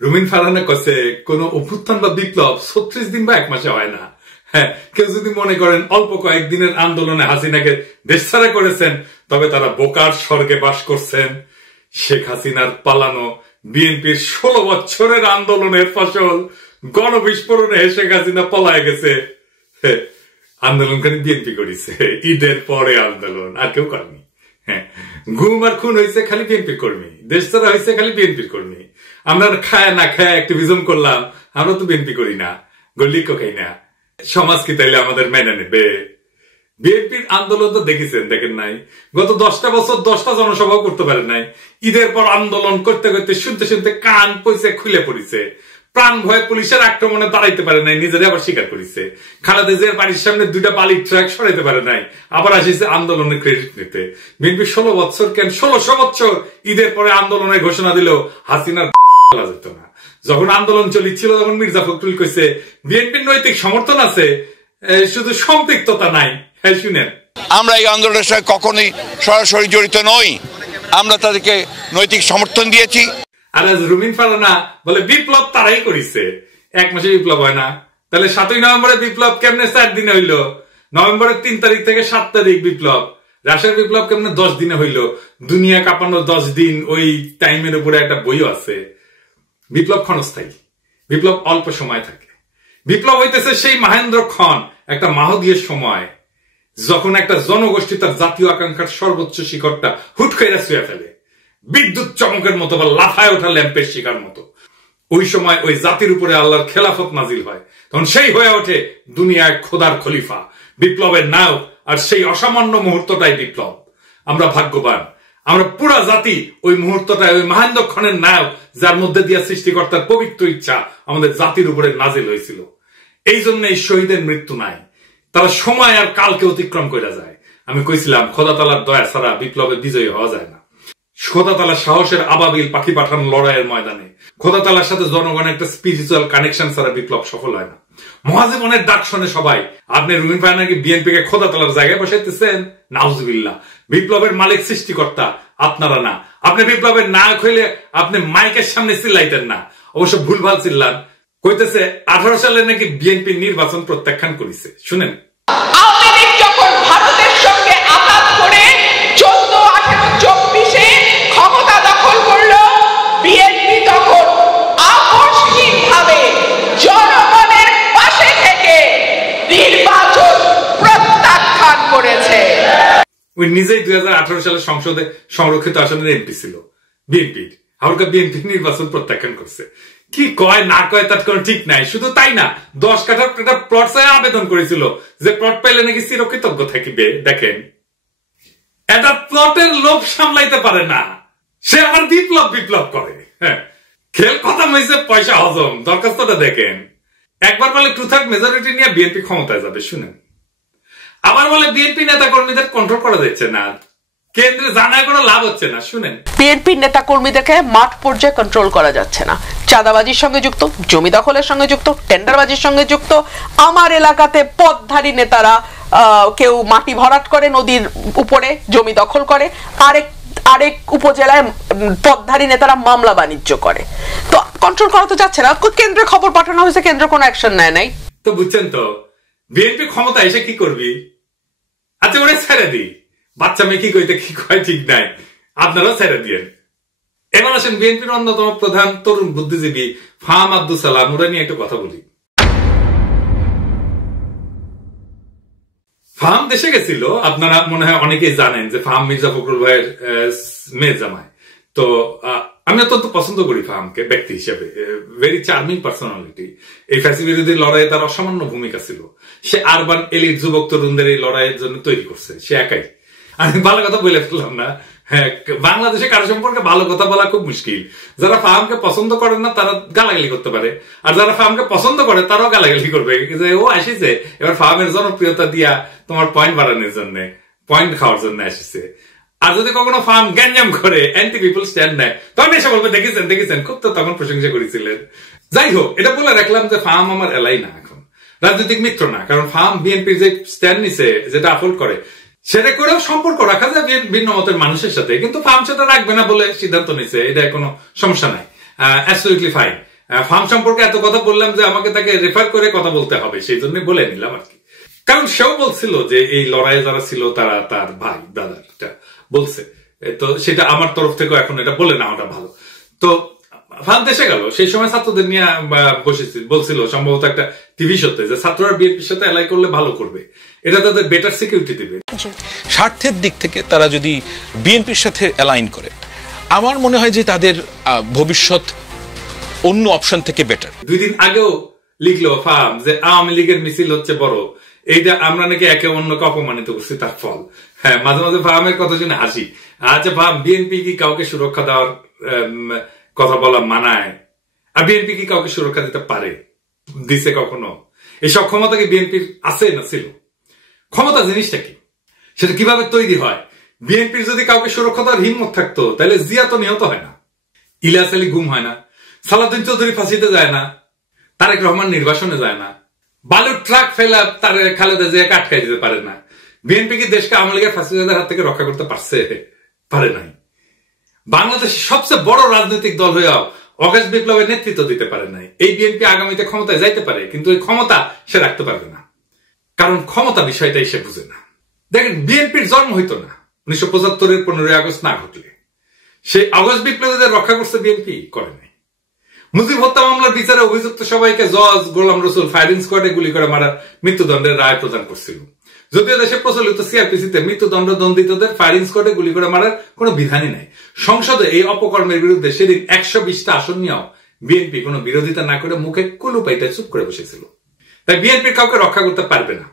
রুমিন ফারহানা কছে কোন অভ্যুত্থান বা বিপ্লব 36 দিন বা 1 মাসে হয় না। হ্যাঁ, কেউ যদি মনে করেন অল্প কয়েকদিনের আন্দোলনে হাসিনাকে দেশছাড়া করেছেন, তবে তারা বোকার স্বর্গে বাস করছেন। শেখ হাসিনার পালানো বিএনপির 16 বছরের আন্দোলনের ফসল গণবিস্ফোরণে শেখ হাসিনা পলায় গেছে। আন্দোলনকারী বিএনপি করেছে, ঈদের পরে আন্দোলন, আর কেউ করেনি। হ্যাঁ, গুম আর খুন হয়েছে খালি বিএনপির কর্মী, দেশছাড়া হয়েছে খালি বিএনপির কর্মী। আমরা খায় না খায় অ্যাক্টিভিজম করলাম, আমরা তো বিএনপি করি না, গল্লিকও খাই না। সমাজ কি তাইলে আমাদের মেনে নেবে? বিএনপির আন্দোলন তো দেখেছেন, দেখেন নাই? গত 10টা বছর 10টা জনসভাও করতে পারে নাই। ঈদের পর আন্দোলন করতে করতে শুনতে শুনতে কান পয়সা খুলে পড়েছে। প্রাণ ভয়ে পুলিশের আক্রমণে দাঁড়াইতে পারে নাই, নিজেরা আবার স্বীকার করেছে। খালেদা জিয়ার বাড়ির সামনে 2টা বালির ট্রাক সরাইতে পারে নাই, আবার আসিছে আন্দোলনের ক্রেডিট নিতে। বিএনপি 16 বছর কেন 1600 বছর ঈদের পরে আন্দোলনের ঘোষণা দিল, হাসিনার বলা যেত না। যখন আন্দোলন চলছিল তখন মির্জা ফখরুল কইছে বিএনপির নৈতিক সমর্থন আছে, শুধু সম্পৃক্ততা নাই। হ্যাঁ, শুনেন, আমরা এই আন্দোলনের সঙ্গে কখনোই সরাসরি জড়িত নই, আমরা তাদেরকে নৈতিক সমর্থন দিয়েছি। আর আজ রুমিন ফারহানা বলে বিপ্লব তারাই করেছে, 1 মাসে বিপ্লব হয় না। তাহলে 7ই নভেম্বরে বিপ্লব কেমনে 4 দিনে হইল? নভেম্বরের 3 তারিখ থেকে 7 তারিখ বিপ্লব। রাশিয়ার বিপ্লব কেমনে 10 দিনে হইল? দুনিয়া কাঁপানো 10 দিন, ওই টাইমের উপরে একটা বইও আছে। বিপ্লব ক্ষণস্থায়ী, বিপ্লব অল্প সময় থাকে। বিপ্লব হইতেছে সেই মহেন্দ্র ক্ষণ, একটা মাহদীয় সময়, যখন একটা জনগোষ্ঠী তার জাতীয় আকাঙ্ক্ষার সর্বোচ্চ শিখরটা হুট করে ছুঁয়ে ফেলে, বিদ্যুৎ চমকের মতো বা লাফায় ওঠা ল্যাম্পের শিকার মতো। ওই সময় ওই জাতির উপরে আল্লাহর খেলাফত নাজিল হয়, তখন সেই হয়ে ওঠে দুনিয়ায় খোদার খলিফা, বিপ্লবের নায়ক। আর সেই অসামান্য মুহূর্তটাই বিপ্লব। আমরা ভাগ্যবান, আমরা পুরা জাতি ওই মুহূর্তটায় ওই মহেন্দ্র ক্ষণের নায়ক, যার মধ্যে দিয়ে সৃষ্টিকর্তার পবিত্র ইচ্ছা আমাদের জাতির উপরে নাজিল হয়েছিল। এই জন্য এই শহীদের মৃত্যু নাই, তারা সময় আর কালকে অতিক্রম করে যায়। আমি কইছিলাম খোদা তাআলার দয়া ছাড়া বিপ্লবে বিজয়ী হওয়া যায় না। খোদা তাআলার সাহসের আবাবিল পাখি পাঠানো লড়াইয়ের ময়দানে খোদা তাআলার সাথে জনগণের একটা স্পিরিচুয়াল কানেকশন ছাড়া বিপ্লব সফল হয় না। মহাজীবনের ডাক শোনে সবাই। আপনি রুমিন ফারহানাকে বিএনপি কে খোদা তাআলার জায়গায় বসাইতেছেন? নাউজুবিল্লাহ। বিপ্লবের মালিক সৃষ্টিকর্তা, আপনারা না। আপনি বিপ্লবের নায়ক হইলে আপনি মাইকের সামনে চিল্লাইতেন না, অবশ্য ভুলভাল চিল্লান। কইতেছে 18 সালে নাকি বিএনপি নির্বাচন প্রত্যাখ্যান করেছে। শুনেন, আওয়ামী লীগ যখন ভারতের সঙ্গে আঘাত করে 14, 18, 24-এ ক্ষমতা দখল করলো, বিএনপি তখন আকস্মিকভাবে জনগণের পাশে থেকে নির্বাচন প্রত্যাখ্যান করেছে। ওই নিজেই 2018 সালে সংসদে সংরক্ষিত আসনের এমপি ছিল বিএনপির, হালকা বিএনপি নির্বাচন প্রত্যাখ্যান করছে। কি কয় না কয় তার কোনো ঠিক নাই। শুধু তাই না, 10 কাঠার একটা প্লট চাই আবেদন করেছিল, যে প্লট পাইলে নাকি চিরকৃতজ্ঞ থাকিবে। দেখেন, এটা প্লটের লোভ সামলাইতে পারে না, সে আবার বিপ্লব করে। হ্যাঁ, খেল কথা হয়েছে পয়সা হজম। দরখাস্তটা দেখেন, একবার বলে 2/3 মেজরিটি নিয়ে বিএনপি ক্ষমতায় যাবে। শুনেন, আবার বলে বিএনপি নেতা কর্মীদের কন্ট্রোল করা যাচ্ছে না, কেন্দ্রে জানায় কোনো লাভ হচ্ছে না। শুনেন, বিএনপি নেতা কর্মীদেরকে মাঠ পর্যায়ে কন্ট্রোল করা যাচ্ছে না, চাঁদাবাজির সঙ্গে যুক্ত, জমি দখলের সঙ্গে যুক্ত, টেন্ডারবাজির সঙ্গে যুক্ত। আমার এলাকাতে পদধারী নেতারা কেউ মাটি ভরাট করে নদীর উপরে, জমি দখল করে, আরেক উপজেলায় পদধারী নেতারা মামলা বাণিজ্য করে। তো কন্ট্রোল করা তো যাচ্ছে না। কেন্দ্রে খবর পাঠানো হয়েছে, কেন্দ্র কোনো অ্যাকশন নেয় নাই। তো বুঝছেন তো, বিএনপি ক্ষমতা এসে কি করবি? আচ্ছা, ওরা ছেড়ে দিই, বাচ্চা মেয়ে কি কইতে কি কয় ঠিক নাই, আপনারাও ছেড়ে দিয়েন। এবার আসেন বিএনপির অন্যতম প্রধান তরুণ বুদ্ধিজীবী ফাহাম আব্দুল সালাম, ওরা নিয়ে একটু কথা বলি। ফাহাম দেশে গেছিল, আপনারা মনে হয় অনেকেই জানেন যে ফাহাম মির্জা ফখরুল ভাইয়ের মেয়ে জামাই। তো আমি অত্যন্ত পছন্দ করি ফাহামকে ব্যক্তি হিসেবে, ভেরি চার্মিং পার্সোনালিটি। এই ফ্যাসি বিরোধী লড়াইয়ে তার অসামান্য ভূমিকা ছিল। সে আরবান এলিট যুবক তরুণদের এই লড়াইয়ের জন্য তৈরি করছে, সে একাই। আমি ভালো কথা বলে ফেললাম না। হ্যাঁ, বাংলাদেশে কারো সম্পর্কে ভালো কথা বলা খুব মুশকিল। যারা ফাহামকে পছন্দ করে না তারা গালাগালি করতে পারে, আর যারা ফাহামকে পছন্দ করে তারাও গালাগালি করবে যে ও আসিছে এবার ফাহামের জনপ্রিয়তা দিয়া তোমার পয়েন্ট বাড়ানোর জন্য, পয়েন্ট খাওয়ার জন্য আসিছে। আর যদি কখনো ফাহাম গ্যাঞ্জাম করে, অ্যান্টি পিপল স্ট্যান্ড নেয়, তখন এসে বলবে দেখেছেন, খুব তো তখন প্রশংসা করেছিলেন। যাই হোক, এটা বলে রাখলাম যে ফাহাম আমার এলাই না, এখন রাজনৈতিক মিত্র না। কারণ ফাহাম বিএনপির যে স্ট্যান্ড নিছে, যেটা আপলোড করে, সেটা করেও সম্পর্ক রাখা যায় ভিন্ন মতের মানুষের সাথে, কিন্তু ফার্ম সেটা রাখবে না বলে সিদ্ধান্ত নিছে, এটা কোনো সমস্যা নাই, অ্যাবসলিউটলি ফাইন। ফার্ম সম্পর্কে এত কথা বললাম যে আমাকে তাকে রেফার করে কথা বলতে হবে, সেই জন্য বলে নিলাম আর কি। কারণ সেও বলছিল যে এই লড়াইয়ে যারা ছিল তারা তার ভাই দাদাটা বলছে, তো সেটা আমার তরফ থেকে এখন এটা বলে নেওয়াটা ভালো। তো ফার্ম দেশে গেল, সেই সময় ছাত্রদের নিয়ে বলছিল সম্ভবত একটা টিভি শোতে যে ছাত্ররা বিএনপির সাথে এলাই করলে ভালো করবে, এটা তাদের বেটার সিকিউরিটি দিবে। স্বার্থের দিক থেকে তারা যদি বিএনপির সাথে অ্যালাইন করে, আমার মনে হয় যে তাদের ভবিষ্যৎ অন্য অপশন থেকে বেটার। 2 দিন আগেও লিখলো ফার্ম যে আওয়ামী লীগের মিছিল হচ্ছে বড়, এইটা আমরা নাকি একে অন্যকে অপমানিত করছি তার ফল। হ্যাঁ, মাঝে মাঝে ফার্মের কথা শুনে হাসি। আচ্ছা ফার্ম, বিএনপি কি কাউকে সুরক্ষা দেওয়ার কথা বলা মানায়? আর বিএনপি কি কাউকে সুরক্ষা দিতে পারে? দিছে কখনো? এইসব ক্ষমতা কি বিএনপির আছে না ছিল? ক্ষমতা জিনিসটা কি, সেটা কিভাবে তৈরি হয়? বিএনপির যদি কাউকে সুরক্ষা দেওয়ার হিম্মত থাকতো তাহলে জিয়া তো নিহত হয় না, ইলিয়াস আলী গুম হয় না, সালাউদ্দিন চৌধুরী ফাঁসিতে যায় না, তারেক রহমান নির্বাসনে যায় না, বালুর ট্রাক ফেলা তার খালেদা জিয়াকে আটকাই দিতে পারে না। বিএনপি কি দেশকে আওয়ামী লীগের ফাঁসিবাদের হাত থেকে রক্ষা করতে পারছে? পারে নাই। বাংলাদেশের সবচেয়ে বড় রাজনৈতিক দল হয়েও অগাস্ট বিপ্লবের নেতৃত্ব দিতে পারে নাই। এই বিএনপি আগামীতে ক্ষমতায় যাইতে পারে, কিন্তু এই ক্ষমতা সে রাখতে পারবে না, কারণ ক্ষমতা বিষয়টাই সে বুঝে না। দেখেন, বিএনপির জন্ম হইতো না 1975-এর 15ই আগস্ট না ঘটলে। সেই আগস্ট বিপ্লবীদের রক্ষা করছে বিএনপি? করে নাই। মুজিব হত্যা মামলার বিচারে অভিযুক্ত সবাইকে জজ গোলাম রসুল ফায়ারিং স্কোয়াডে গুলি করে মারার মৃত্যুদণ্ডের রায় প্রদান করছিল। যদিও দেশে প্রচলিত সিআরপিসিতে মৃত্যুদণ্ড দণ্ডিতদের ফায়ারিং স্কোয়াডে গুলি করে মারার কোনো বিধানই নাই। সংসদে এই অপকর্মের বিরুদ্ধে সেদিন 120টা আসন নিয়েও বিএনপি কোনো বিরোধিতা না করে মুখে কুলু পাইতে চুপ করে বসেছিল। তাই বিএনপির কাউকে রক্ষা করতে পারবে না,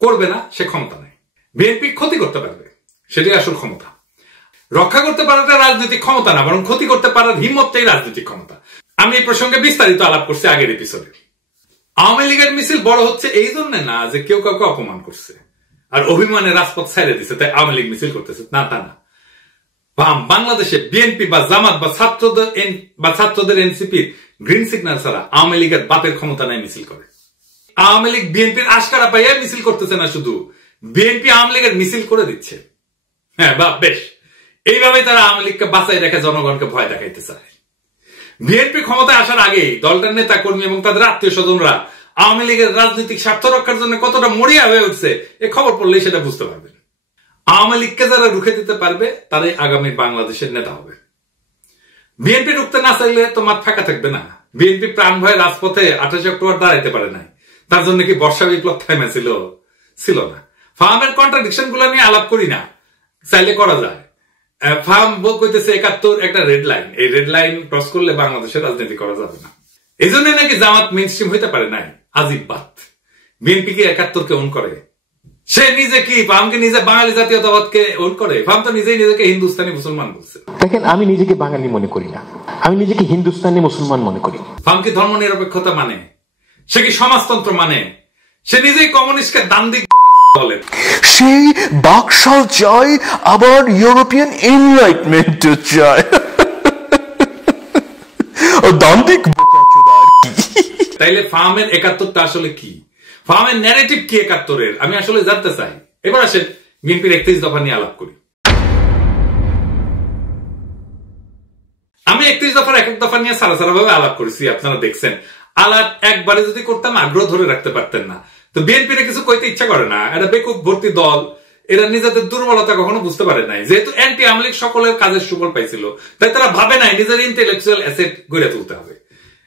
করবে না, সে ক্ষমতা নেই। বিএনপি ক্ষতি করতে পারবে, সেটাই আসল ক্ষমতা। রক্ষা করতে পারাটা রাজনৈতিক ক্ষমতা না, বরং ক্ষতি করতে পারার হিম্মতটাই রাজনৈতিক ক্ষমতা। আমি এই প্রসঙ্গে বিস্তারিত আলাপ করছি আগের এপিসোডে। আওয়ামী লীগের মিছিল বড় হচ্ছে এই জন্য না যে কেউ কাউকে অপমান করছে আর অভিমানে রাজপথ ছেড়ে দিচ্ছে তাই আওয়ামী লীগ মিছিল করতেছে, না তা না। বাংলাদেশে বিএনপি বা জামাত বা ছাত্রদের এনসিপির গ্রিন সিগন্যাল ছাড়া আওয়ামী লীগের বাপের ক্ষমতা নাই মিছিল করে। আওয়ামী লীগ বিএনপির আশকারা পাইয়া মিছিল করতেছে না, শুধু বিএনপি আওয়ামী লীগের মিছিল করে দিচ্ছে। হ্যাঁ বা বেশ, এইভাবেই তারা আওয়ামী লীগকে বাঁচাই রেখে জনগণকে ভয় দেখাইতে চায়। বিএনপি ক্ষমতায় আসার আগেই দলটার নেতা কর্মী এবং তাদের আত্মীয় স্বজনরা আওয়ামী লীগের রাজনৈতিক স্বার্থ রক্ষার জন্য কতটা মরিয়া হয়ে উঠছে এ খবর পড়লেই সেটা বুঝতে পারবেন। আওয়ামী লীগকে যারা রুখে দিতে পারবে তারাই আগামী বাংলাদেশের নেতা হবে। বিএনপি রুখতে না চাইলে তো মাঠ ফাঁকা থাকবে না। বিএনপি প্রাণ ভয়ে রাজপথে 28 অক্টোবর দাঁড়াইতে পারে নাই, তার জন্য কি বর্ষা বিপ্লব থামে ছিল না। ফার্মের কন্ট্রাডিকশন গুলো নিয়ে আলাপ করি না, চাইলে করা যায়। ফার্ম কইতেছে 71 একটা রেড লাইন, এই রেড লাইন ক্রস করলে বাংলাদেশের রাজনীতি করা যাবে না। এই জন্য নাকি জামাত মেইনস্ট্রিম হইতে পারে নাই। আজিব বাত। বিএনপি কি 71-কে ওন করে? সে নিজে কি ফার্মকে নিজে বাঙালি জাতীয়তাবাদকে ওন করে? ফার্ম তো নিজেই নিজেকে হিন্দুস্তানি মুসলমান বলছে। দেখেন, আমি নিজেকে বাঙালি মনে করি না, আমি নিজেকে হিন্দুস্তানি মুসলমান মনে করি। ফার্ম কি ধর্ম নিরপেক্ষতা মানে? সে কি সমাজতন্ত্র মানে? সে নিজেই কমিউনিস্টকে দান দিক বলে। সেই বাকশাল চাই, আবার ইউরোপিয়ান এনলাইটমেন্ট চাই। দান্তিক বোকাচোদা আর কি। তাইলে ফার্মের 71টা আসলে কি? ফার্মের ন্যারেটিভ কি 71-এর? আমি আসলে জানতে চাই। এবার আসেন বিএনপির 31 দফা নিয়ে আলাপ করি। আমি 31 দফার এক দফা নিয়ে সারা ভাবে আলাপ করেছি, আপনারা দেখছেন। আলাপ একবারে যদি করতাম আগ্রহ ধরে রাখতে পারতেন না। তো বিএনপির কিছু কইতে ইচ্ছা করে না, এটা বেকুব ভর্তি দল, এরা নিজেদের দুর্বলতা কখনো বুঝতে পারে নাই। যেহেতু অ্যান্টি আওয়ামী লীগ সকলের কাজের সুফল পাইছিল, তাই তারা ভাবে নাই নিজের ইন্টেলেকচুয়াল অ্যাসেট গড়ে তুলতে হবে।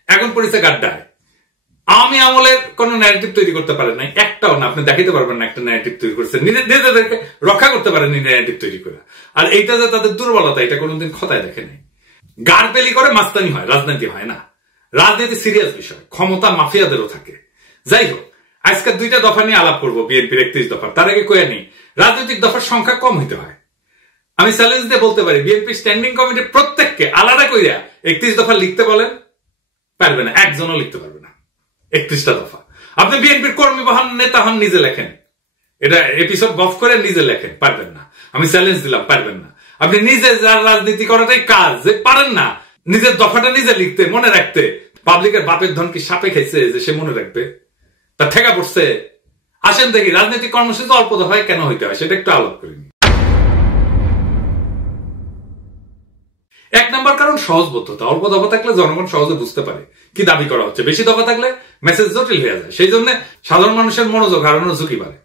এখন পরিচয় গাড্ডায় আওয়ামী আমলের কোন ন্যারেটিভ তৈরি করতে পারেন নাই, একটাও না। আপনি দেখাইতে পারবেন না একটা ন্যারেটিভ তৈরি করেছে, নিজেদেরকে রক্ষা করতে পারেননি ন্যারেটিভ তৈরি করে। আর এইটা যে তাদের দুর্বলতা, এটা কোনোদিন খতায় দেখে নাই। গারপেলি করে মাস্তানি হয়, রাজনীতি হয় না। রাজনীতি সিরিয়াস বিষয়, ক্ষমতা মাফিয়াদেরও থাকে। যাই হোক, আজকে 2টা দফা নিয়ে আলাপ করবো বিএনপির 31 দফা। তার আগে কয়ে নি, রাজনৈতিক দফার সংখ্যা কম হইতে হয়। আমি চ্যালেঞ্জ দিয়ে বলতে পারি, বিএনপি স্ট্যান্ডিং কমিটির প্রত্যেককে আলাদা কইরা 31 দফা লিখতে বলেন, পারবে না, একজনও লিখতে পারবে না 31টা দফা। আপনি বিএনপির কর্মী হন, নেতা হন, নিজে লেখেন, এটা এপিসোড বফ করে নিজে লেখেন, পারবেন না। আমি চ্যালেঞ্জ দিলাম, পারবেন না। আপনি নিজে যার রাজনীতি করাটাই কাজ, যে পারেন না নিজের দফাটা নিজে লিখতে, মনে রাখতে। পাবলিকের বাপের ধন কি সাপে খাইছে যে সে মনে রাখবে? তা ঠেকা পড়ছে। আসেন দেখি রাজনৈতিক কর্মসূচি অল্প দফায় কেন হইতে হয়, সেটা একটু আলোক করিনি। এক নাম্বার কারণ সহজবোধ্যতা। অল্প দফা থাকলে জনগণ সহজে বুঝতে পারে কি দাবি করা হচ্ছে, বেশি দফা থাকলে মেসেজ জটিল হয়ে যায়, সেই জন্য সাধারণ মানুষের মনোযোগ হারানোর ঝুঁকি বাড়ে।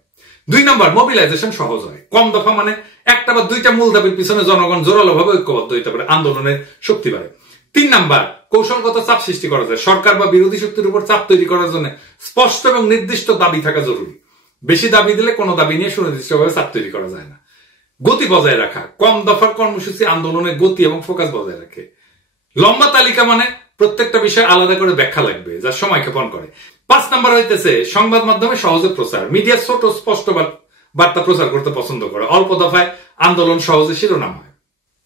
2 নাম্বার মোবিলাইজেশন সহজ হয়। কম দফা মানে একটা বা দুইটা মূল দাবির পিছনে জনগণ জোরালো ভাবে ঐক্যবদ্ধ হইতে পারে, আন্দোলনের শক্তি বাড়ে। 3 নাম্বার কৌশলগত চাপ সৃষ্টি করা যায়। সরকার বা বিরোধী শক্তির উপর চাপ তৈরি করার জন্য স্পষ্ট এবং নির্দিষ্ট দাবি থাকা জরুরি। বেশি দাবি দিলে কোনো দাবি নিয়ে সুনির্দিষ্টভাবে চাপ তৈরি করা যায় না। গতি বজায় রাখা। কম দফার কর্মসূচি আন্দোলনের গতি এবং ফোকাস বজায় রাখে। লম্বা তালিকা মানে প্রত্যেকটা বিষয় আলাদা করে ব্যাখ্যা লাগবে, যা সময় ক্ষেপণ করে। 5 নাম্বার হইতেছে সংবাদ মাধ্যমে সহজে প্রচার। মিডিয়া ছোট স্পষ্ট বার্তা প্রচার করতে পছন্দ করে। অল্প দফায় আন্দোলন সহজে শিরোনাম হয়।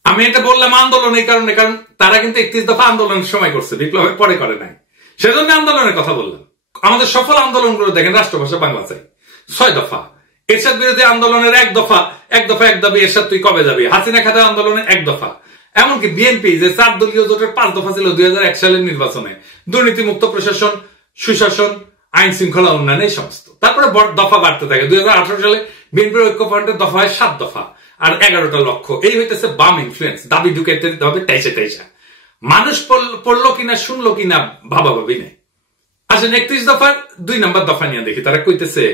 আমি এটা বললাম আন্দোলন এই কারণে, কারণ তারা কিন্তু 31 দফা আন্দোলনের সময় করছে, বিপ্লবের পরে করে নাই, সেজন্য আন্দোলনের কথা বললাম। আমাদের সফল আন্দোলনগুলো দেখেন, রাষ্ট্রভাষা বাংলা চাই। 6 দফা এরশাদ বিরোধী আন্দোলনের 1 দফা, 1 দফা 1 দাবি, এরশাদ তুই কবে যাবি। হাসিনা খাতা আন্দোলনের 1 দফা। এমনকি বিএনপি যে 4 দলীয় জোটের 5 দফা ছিল 2001 সালের নির্বাচনে, দুর্নীতিমুক্ত প্রশাসন, সুশাসন, আইন শৃঙ্খলা উন্নয়ন, এই সমস্ত। তারপরে দফা বাড়তে থাকে। 2018 সালে বিএনপির ঐক্যফ্রন্টের দফা হয় 7 দফা আর 11টা লক্ষ্য। এই হইতেছে বাম ইনফ্লুয়েন্স। দাবি ঢুকাইতে দিতে হবে টাইসা। মানুষ পড়লো কিনা শুনলো কিনা ভাবাভাবি নেই। আসেন 31 দফার 2 নাম্বার দফা নিয়ে দেখি। তারা কইতেছে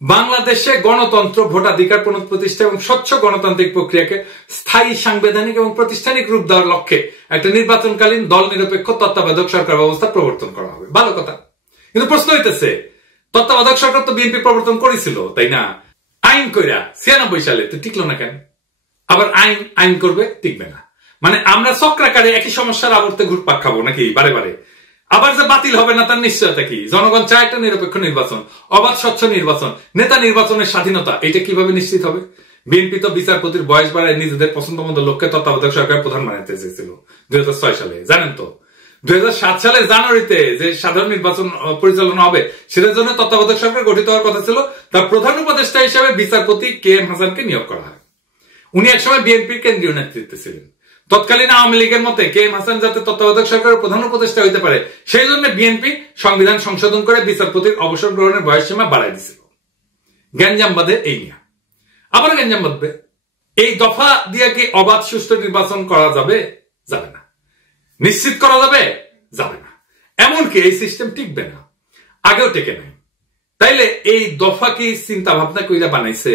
বাংলাদেশে গণতন্ত্র, ভোটাধিকার পুনঃপ্রতিষ্ঠা এবং স্বচ্ছ গণতান্ত্রিক প্রক্রিয়াকে স্থায়ী, সাংবিধানিক এবং প্রাতিষ্ঠানিক রূপ দেওয়ার লক্ষ্যে একটা নির্বাচনকালীন দল নিরপেক্ষ তত্ত্বাবধায়ক সরকার ব্যবস্থা প্রবর্তন করা হবে। ভালো কথা, কিন্তু প্রশ্ন হইতেছে তত্ত্বাবধায়ক সরকার তো বিএনপি প্রবর্তন করেছিল, তাই না? আইন কইরা 96 সালে তো টিকলো না কেন? আবার আইন করবে, টিকবে না। মানে আমরা চক্রাকারে একই সমস্যার আবর্তে ঘুরপাক খাবো নাকি বারে বারে? আবার যে বাতিল হবে না তার নিশ্চয়তা কি? জনগণ চায় একটা নিরপেক্ষ নির্বাচন, অবাধ স্বচ্ছ নির্বাচন, নেতা নির্বাচনের স্বাধীনতা। এটা কিভাবে নিশ্চিত হবে? বিএনপি তো বিচারপতির বয়স বাড়ায় নিজেদের পছন্দ মতো লোককে তত্ত্বাবধায়ক সরকার প্রধান বানাতে চেয়েছিল 2006 সালে, জানেন তো? 2007 সালের জানুয়ারিতে যে সাধারণ নির্বাচন পরিচালনা হবে সেটার জন্য তত্ত্বাবধায়ক সরকার গঠিত হওয়ার কথা ছিল। তার প্রধান উপদেষ্টা হিসেবে বিচারপতি KM হাসানকে নিয়োগ করা হয়। উনি একসময় বিএনপির কেন্দ্রীয় নেতৃত্বে ছিলেন। তৎকালীন আওয়ামী লীগের মতে KM হাসান যাতে তত্ত্বাবধায়ক সরকারের প্রধান উপদেষ্টা হইতে পারে, সেই জন্য বিএনপি সংবিধান সংশোধন করে বিচারপতির অবসর গ্রহণের বয়সসীমা বাড়াই দিছিল। গ্যাঞ্জাম বাঁধে এই নিয়ে, আবার গ্যাঞ্জাম বাঁধবে। এই দফা দিয়ে কি অবাধ সুষ্ঠু নির্বাচন করা যাবে? যাবে না। নিশ্চিত করা যাবে? যাবে না। এমনকি এই সিস্টেম টিকবে না, আগেও টেকে নাই। তাইলে এই দফা কি চিন্তা ভাবনা কইরা বানাইছে?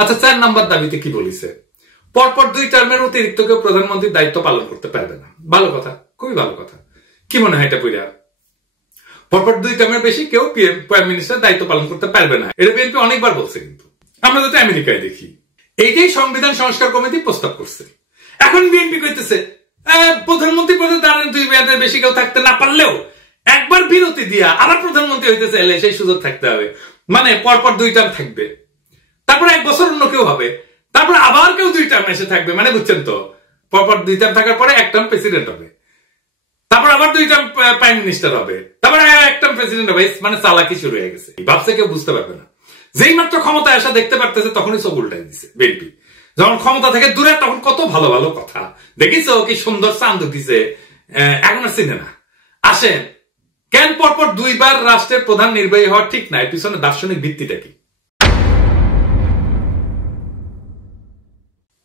আচ্ছা, 4 নাম্বার দাবিতে কি বলিছে? পরপর 2 টার্মের অতিরিক্ত কেউ প্রধানমন্ত্রীর দায়িত্ব পালন করতে পারবে না। ভালো কথা, খুবই ভালো কথা। কি মনে হয় এটা পইরা? পরপর 2 টার্মের বেশি কেউ প্রাইম মিনিস্টার দায়িত্ব পালন করতে পারবে না। এটা বিএনপি অনেকবার বলছে, কিন্তু আমরা যাতে আমেরিকায় দেখি এইটাই সংবিধান সংস্কার কমিটি প্রস্তাব করছে। এখন বিএনপি কইতেছে প্রধানমন্ত্রী পদে দাঁড়ান 2 মেয়াদের বেশি কেউ থাকতে না পারলেও একবার বিরতি দিয়া আবার প্রধানমন্ত্রী হইতে চাইলে সেই সুযোগ থাকতে হবে। মানে পরপর 2 টার্ম থাকবে, তারপরে 1 বছর অন্য কেউ হবে, তারপরে আবার কেউ 2 টার্ম এসে থাকবে। মানে বুঝছেন তো, পরপর 2 টার্ম থাকার পরে 1 টার্ম প্রেসিডেন্ট হবে, তারপর আবার 2 টার্ম প্রাইম মিনিস্টার হবে, তারপরে 1 টার্ম প্রেসিডেন্ট হবে। মানে চালাকি শুরু হয়ে গেছে, ভাবছে কেউ বুঝতে পারবে না। যেই মাত্র ক্ষমতায় আসা দেখতে পারতেছে তখনই চোখ উল্টাই দিচ্ছে বিএনপি। যখন ক্ষমতা থেকে দূরে তখন কত ভালো ভালো কথা, দেখিছো কি সুন্দর চাঁদ দিছে, এখন আর চিনে না। আসেন, কেন পরপর 2 বার রাষ্ট্রের প্রধান নির্বাহী হওয়া ঠিক না? এর পিছনে দার্শনিক ভিত্তিটা কি?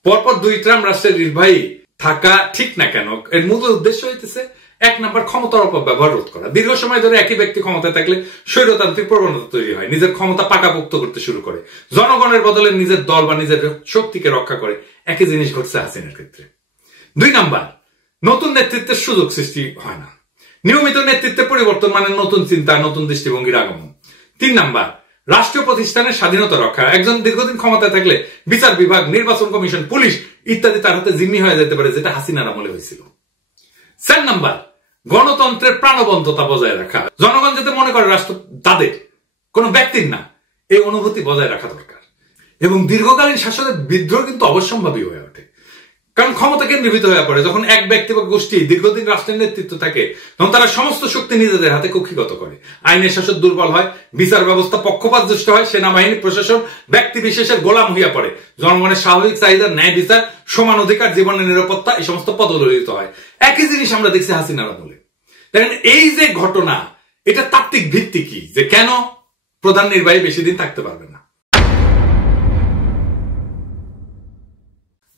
পরপর 2 টার্ম রাষ্ট্রের নির্বাহী থাকা ঠিক না কেন? এর মূল উদ্দেশ্য হইতেছে 1 নাম্বার ক্ষমতার অপব্যবহার রোধ করা। দীর্ঘ সময় ধরে একই ব্যক্তি ক্ষমতায় থাকলে স্বৈরতান্ত্রিক প্রবণতা তৈরি হয়, নিজের ক্ষমতা পাকাপোক্ত করতে শুরু করে, জনগণের বদলে নিজের দল বা নিজের শক্তিকে রক্ষা করে। একই জিনিস ঘটছে হাসিনার ক্ষেত্রে। 2 নাম্বার নতুন নেতৃত্বের সুযোগ সৃষ্টি হয় না। নিয়মিত নেতৃত্বে পরিবর্তন মানে নতুন চিন্তা, নতুন দৃষ্টিভঙ্গির আগমন। 3 নাম্বার রাষ্ট্রীয় প্রতিষ্ঠানের স্বাধীনতা রক্ষা। একজন দীর্ঘদিন ক্ষমতায় থাকলে বিচার বিভাগ, নির্বাচন কমিশন, পুলিশ ইত্যাদি তার হাতে জিম্মি হয়ে যেতে পারে, যেটা হাসিনার আমলে হয়েছিল। 4 নাম্বার গণতন্ত্রের প্রাণবন্ততা বজায় রাখা। জনগণ যাতে মনে করে রাষ্ট্র তাদের, কোন ব্যক্তির না, এই অনুভূতি বজায় রাখা দরকার। এবং দীর্ঘকালীন শাসনের বিদ্রোহ কিন্তু অবশ্যম্ভাবী হয়ে ওঠে, কারণ ক্ষমতা কেন্দ্রীভূত হয়ে পড়ে। যখন এক ব্যক্তি বা গোষ্ঠী দীর্ঘদিন রাষ্ট্রের নেতৃত্ব থাকে তখন তারা সমস্ত শক্তি নিজেদের হাতে কক্ষিগত করে। আইনের শাসন দুর্বল হয়, বিচার ব্যবস্থা পক্ষপাতদুষ্ট হয়, সেনাবাহিনী প্রশাসন ব্যক্তি বিশেষের গোলাম হইয়া পড়ে, জনগণের স্বাভাবিক চাহিদা, ন্যায় বিচার, সমান অধিকার, জীবনের নিরাপত্তা এই সমস্ত পদদলিত হয়। একই জিনিস আমরা দেখছি হাসিনার আমলে। দেখেন, এই যে ঘটনা, এটা তাত্ত্বিক ভিত্তি কি যে কেন প্রধান নির্বাহী বেশি দিন থাকতে পারবে না?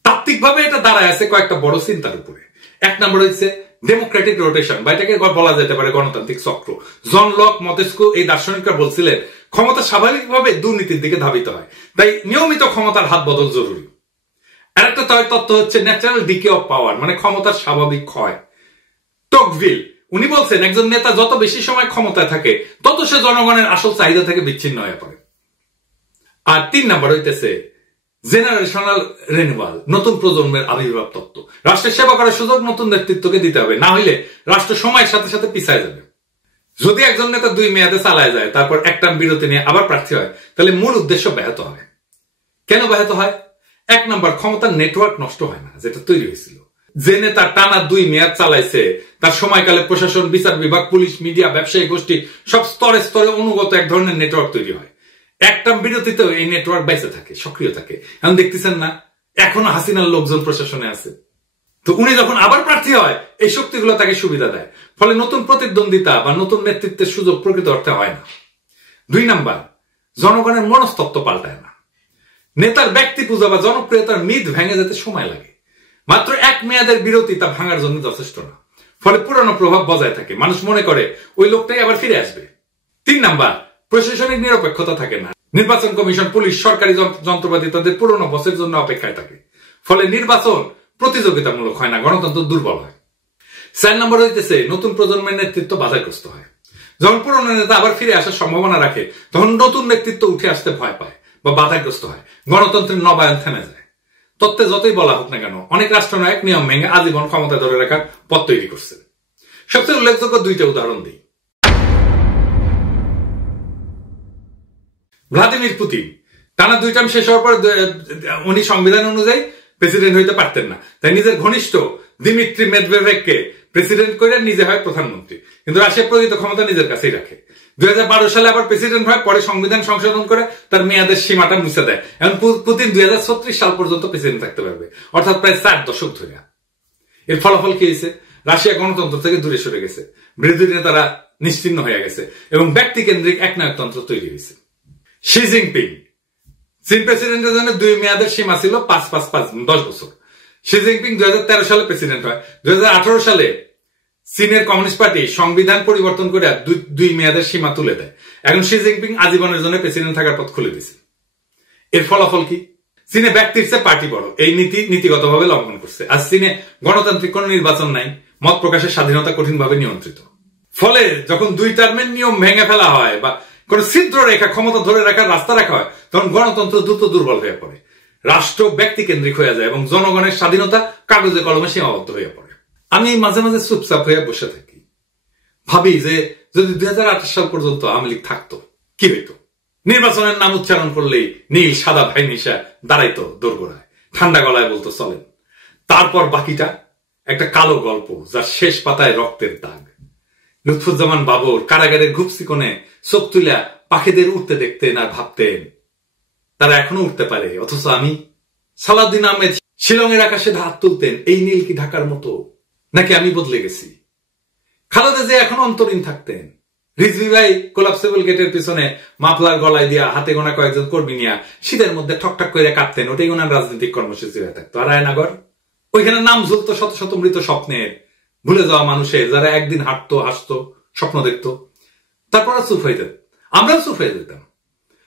তাত্ত্বিক নৈতিকভাবে এটা দাঁড়ায় আছে কয়েকটা বড় চিন্তার উপরে। এক নম্বর হচ্ছে ডেমোক্রেটিক রোটেশন, বা এটাকে বলা যেতে পারে গণতান্ত্রিক চক্র। জন লক, মন্তেস্কু এই দার্শনিকরা বলছিলেন ক্ষমতা স্বাভাবিকভাবে দুর্নীতির দিকে ধাবিত হয়, তাই নিয়মিত ক্ষমতার হাত বদল জরুরি। আরেকটা তত্ত্ব হচ্ছে ন্যাচারাল ডিকে অফ পাওয়ার, মানে ক্ষমতার স্বাভাবিক ক্ষয়। টকভিল উনি বলছেন একজন নেতা যত বেশি সময় ক্ষমতায় থাকে তত সে জনগণের আসল চাহিদা থেকে বিচ্ছিন্ন হয়ে পড়ে। আর 3 নম্বর হইতেছে জেনারেশনাল রিনিউয়াল, নতুন প্রজন্মের আবির্ভাব তত্ত্ব। রাষ্ট্রের সেবা করার সুযোগ নতুন নেতৃত্বকে দিতে হবে, না হইলে রাষ্ট্র সময়ের সাথে সাথে পিছায় যাবে। যদি একজন নেতা 2 মেয়াদে চালায় যায়, তারপর এক টার্ম বিরতি নিয়ে আবার প্রার্থী হয়, তাহলে মূল উদ্দেশ্য ব্যাহত হয়। কেন ব্যাহত হয়? 1 নম্বর, ক্ষমতার নেটওয়ার্ক নষ্ট হয় না, যেটা তৈরি হয়েছিল। যে নেতা টানা 2 মেয়াদ চালাইছে তার সময়কালে প্রশাসন, বিচার বিভাগ, পুলিশ, মিডিয়া, ব্যবসায়ী গোষ্ঠী সব স্তরে স্তরে অনুগত এক ধরনের নেটওয়ার্ক তৈরি হয়। একটা বিরতিতেও এই নেটওয়ার্ক বেঁচে থাকে, সক্রিয় থাকে। এখন দেখতেছেন না, এখনো হাসিনার লোকজন প্রশাসনে আছে। তো উনি যখন আবার প্রার্থী হয়, এই শক্তিগুলো তাকে সুবিধা দেয়, ফলে নতুন প্রতিদ্বন্দ্বিতা বা নতুন নেতৃত্বের সুযোগ প্রকৃত অর্থে হয় না। 2 নম্বর, জনগণের মনস্তত্ত্ব পাল্টায় না। নেতার ব্যক্তি পূজা বা জনপ্রিয়তার মিথ ভেঙে যেতে সময় লাগে। মাত্র 1 মেয়াদের বিরতি তা ভাঙার জন্য যথেষ্ট না, ফলে পুরনো প্রভাব বজায় থাকে। মানুষ মনে করে ওই লোকটাই আবার ফিরে আসবে। 3 নম্বর, প্রশাসনিক নিরপেক্ষতা থাকে না। নির্বাচন কমিশন, পুলিশ, সরকারি যন্ত্রপাতি তাদের পুরনো বসের জন্য অপেক্ষায় থাকে, ফলে নির্বাচন প্রতিযোগিতামূলক হয় না, গণতন্ত্র দুর্বল হয়। 4 নম্বর হইতেছে নতুন প্রজন্মের নেতৃত্ব বাধাগ্রস্ত হয়। যখন পুরনো নেতা আবার ফিরে আসার সম্ভাবনা রাখে, তখন নতুন নেতৃত্ব উঠে আসতে ভয় পায় বা বাধাগ্রস্ত হয়, গণতন্ত্রের নবায়ন থেমে যায়। তত্ত্বে যতই বলা হোক না কেন, অনেক রাষ্ট্রনায়ক নিয়ম ভেঙে আজীবন ক্ষমতা ধরে রাখার পথ তৈরি করছে। সবচেয়ে উল্লেখযোগ্য 2টা উদাহরণ দিই। ভ্লাদিমির পুতিন টানা 2 টার্ম শেষ হওয়ার পর উনি সংবিধান অনুযায়ী প্রেসিডেন্ট হইতে পারতেন না, তাই নিজের ঘনিষ্ঠ দিমিত্রি মেদভেদেভকে প্রেসিডেন্ট করে নিজে হয় প্রধানমন্ত্রী, কিন্তু রাশিয়া প্রকৃত ক্ষমতা নিজের কাছেই রাখে। 2012 সালে আবার প্রেসিডেন্ট হয়, পরে সংবিধান সংশোধন করে তার মেয়াদের সীমাটা মুছে দেয়। এখন পুতিন 2036 সাল পর্যন্ত প্রেসিডেন্ট থাকতে পারবে, অর্থাৎ প্রায় 4 দশক ধরে। এর ফলাফল কি হয়েছে? রাশিয়া গণতন্ত্র থেকে দূরে সরে গেছে, বিরোধী নেতারা নিশ্চিহ্ন হয়ে গেছে এবং ব্যক্তি কেন্দ্রিক একনায়কতন্ত্র তৈরি হয়েছে। শি জিনপিং, চীন প্রেসিডেন্টের জন্য 2 মেয়াদের সীমা ছিল 5-5-5 10 বছর। শি জিনপিং 2013 সালে প্রেসিডেন্ট হয়। 2018 সালে চীনের কমিউনিস্ট পার্টি সংবিধান পরিবর্তন করে 2 মেয়াদের সীমা তুলে দেয়। এখন শি জিনপিং আজীবনের জন্য প্রেসিডেন্ট থাকার পথ খুলে দিয়েছে। এর ফলাফল কি? চীনে ব্যক্তির চেয়ে পার্টি বড়, এই নীতিগতভাবে লঙ্ঘন করছে। আর চীনে গণতান্ত্রিক কোন নির্বাচন নাই, মত প্রকাশের স্বাধীনতা কঠিনভাবে নিয়ন্ত্রিত। ফলে যখন 2 টার্মের নিয়ম ভেঙে ফেলা হয় বা কোন ছিদ্র রেখা ক্ষমতা ধরে রাখার রাস্তা রাখা হয়, তখন গণতন্ত্র দ্রুত দুর্বল হয়ে পড়ে, রাষ্ট্র ব্যক্তি কেন্দ্রিক হয়ে যায় এবং জনগণের স্বাধীনতা কাগজে কলমে সীমাবদ্ধ হয়ে পড়ে। আমি মাঝে মাঝে চুপচাপ হয়ে বসে থাকি, ভাবি যে যদি 2028 সাল পর্যন্ত আওয়ামী লীগ থাকতো কি হইতো? নির্বাচনের নাম উচ্চারণ করলেই নীল সাদা ভাই নিশা দাঁড়াইতো দোরগোড়ায়, ঠান্ডা গলায় বলতো চলেন। তারপর বাকিটা একটা কালো গল্প, যার শেষ পাতায় রক্তের দাগ। লুৎফুজ্জামান বাবর কারাগারের ঘুপসি কোণে চোখ তুলা পাখিদের উঠতে দেখতেন আর ভাবতেন তারা এখনো উঠতে পারে, অথচ আমি। সালাউদ্দিন আহমেদ শিলংয়ের আকাশে হাত তুলতেন, এই নীল কি ঢাকার মতো, নাকি আমি বদলে গেছি? খালেদা জিয়া এখনো অন্তরীণ থাকতেন। রিজভী ভাই কোলাপসেবল গেটের পিছনে মাফলার গলায় দিয়া হাতে গোনা কয়েকজন কর্মী নিয়া শীতের মধ্যে ঠকঠক করে কাঁদতেন, ওটাই ওনার রাজনৈতিক কর্মসূচি হয়ে থাকতো। আর আয়নাগর, ওইখানে নাম ঝুলতো শত শত মৃত স্বপ্নের, ভুলে যাওয়া মানুষের, যারা একদিন হাঁটতো, হাসতো, স্বপ্ন দেখতো, তারপর চুপ হয়ে যেত। আমরাও চুপ হয়ে যেতাম,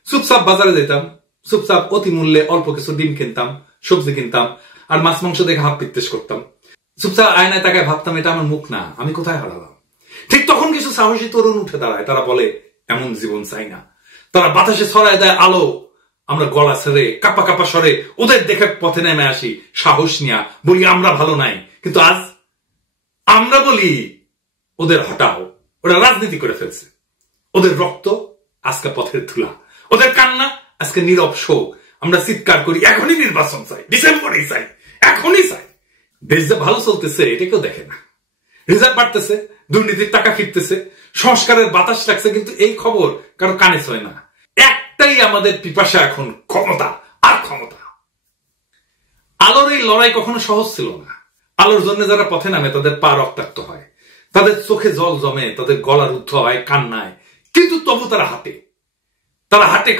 চুপচাপ বাজারে যেতাম, চুপচাপ অতি মূল্যে অল্প কিছু ডিম কিনতাম, সবজি কিনতাম, আর মাছ মাংস দেখে হাত পিত্তেশ করতাম। চুপচাপ আয়নায় তাকায় ভাবতাম এটা আমার মুখ না, আমি কোথায় হারালাম। ঠিক তখন কিছু সাহসী তরুণ উঠে দাঁড়ায়, তারা বলে এমন জীবন চাই না। তারা বাতাসে ছড়ায় দেয় আলো, আমরা গলা ছেড়ে কাপা কাপা স্বরে ওদের দেখে পথে নেমে আসি, সাহস নিয়া বলি আমরা ভালো নাই। কিন্তু আজ আমরা বলি ওদের হটাও, ওরা রাজনীতি করে ফেলছে। ওদের রক্ত আজকে পথের ধুলা, ওদের কান্না আজকে নীরব শোক। আমরা চিৎকার করি এখনই নির্বাচন চাই, ডিসেম্বরেই চাই, এখনই চাই। দেশ যে ভালো চলতেছে এটা কেউ দেখে না। রিজার্ভ বাড়তেছে, দুর্নীতির টাকা ফিরতেছে, সংস্কারের বাতাস লাগছে, কিন্তু এই খবর কারো কানে ছয় না। একটাই আমাদের পিপাসা এখন, ক্ষমতা আর ক্ষমতা। আলোর এই লড়াই কখনো সহজ ছিল না। আলোর জন্য যারা পথে নামে তাদের পা রক্তাক্ত হয়, তাদের চোখে জল জমে, তাদের গলা রুদ্ধ হয় কান্নায়, কিন্তু তবু তারা হাঁটে।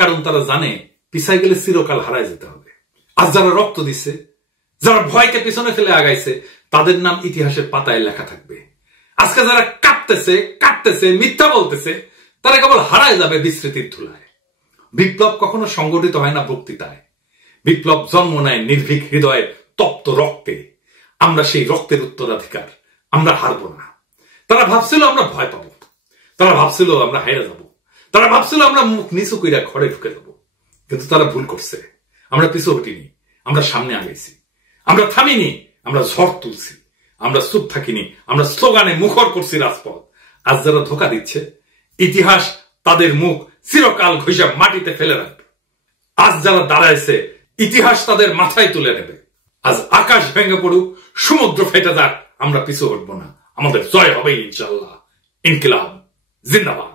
কারণ তারা জানে পিছাই গেলে চিরকাল হারায় যেতে হবে। আজ যারা রক্ত দিচ্ছে, যারা ভয়কে পিছনে ফেলে আগাইছে তাদের নাম ইতিহাসের পাতায় লেখা থাকবে। আজকে যারা কাঁপতেছে মিথ্যা বলতেছে তারা কেবল হারায় যাবে বিস্মৃতির ধুলায়। বিপ্লব কখনো সংগঠিত হয় না বক্তৃতায়, বিপ্লব জন্ম নেয় নির্ভীক হৃদয়ের তপ্ত রক্তে। আমরা সেই রক্তের উত্তরাধিকার, আমরা হারবো না। তারা ভাবছিল আমরা ভয় পাবো, তারা ভাবছিল আমরা হেরে যাব, তারা ভাবছিল আমরা মুখ নিচু কইরা ঘরে ঢুকে যাব, কিন্তু তারা ভুল করছে। আমরা পিছু হটিনি, আমরা সামনে আগাইছি, আমরা থামিনি, আমরা ঝড় তুলছি, আমরা চুপ থাকিনি, আমরা স্লোগানে মুখর করছি রাজপথ। আজ যারা ধোকা দিচ্ছে ইতিহাস তাদের মুখ চিরকাল ঘষে মাটিতে ফেলে রাখবে। আজ যারা দাঁড়াইছে ইতিহাস তাদের মাথায় তুলে নেবে। আজ আকাশ ভেঙে পড়ুক, সমুদ্র ফেটে যাক, আমরা পিছু হটবো না। আমাদের জয় হবে ইনশাআল্লাহ। ইনকিলাব জিন্দাবাদ।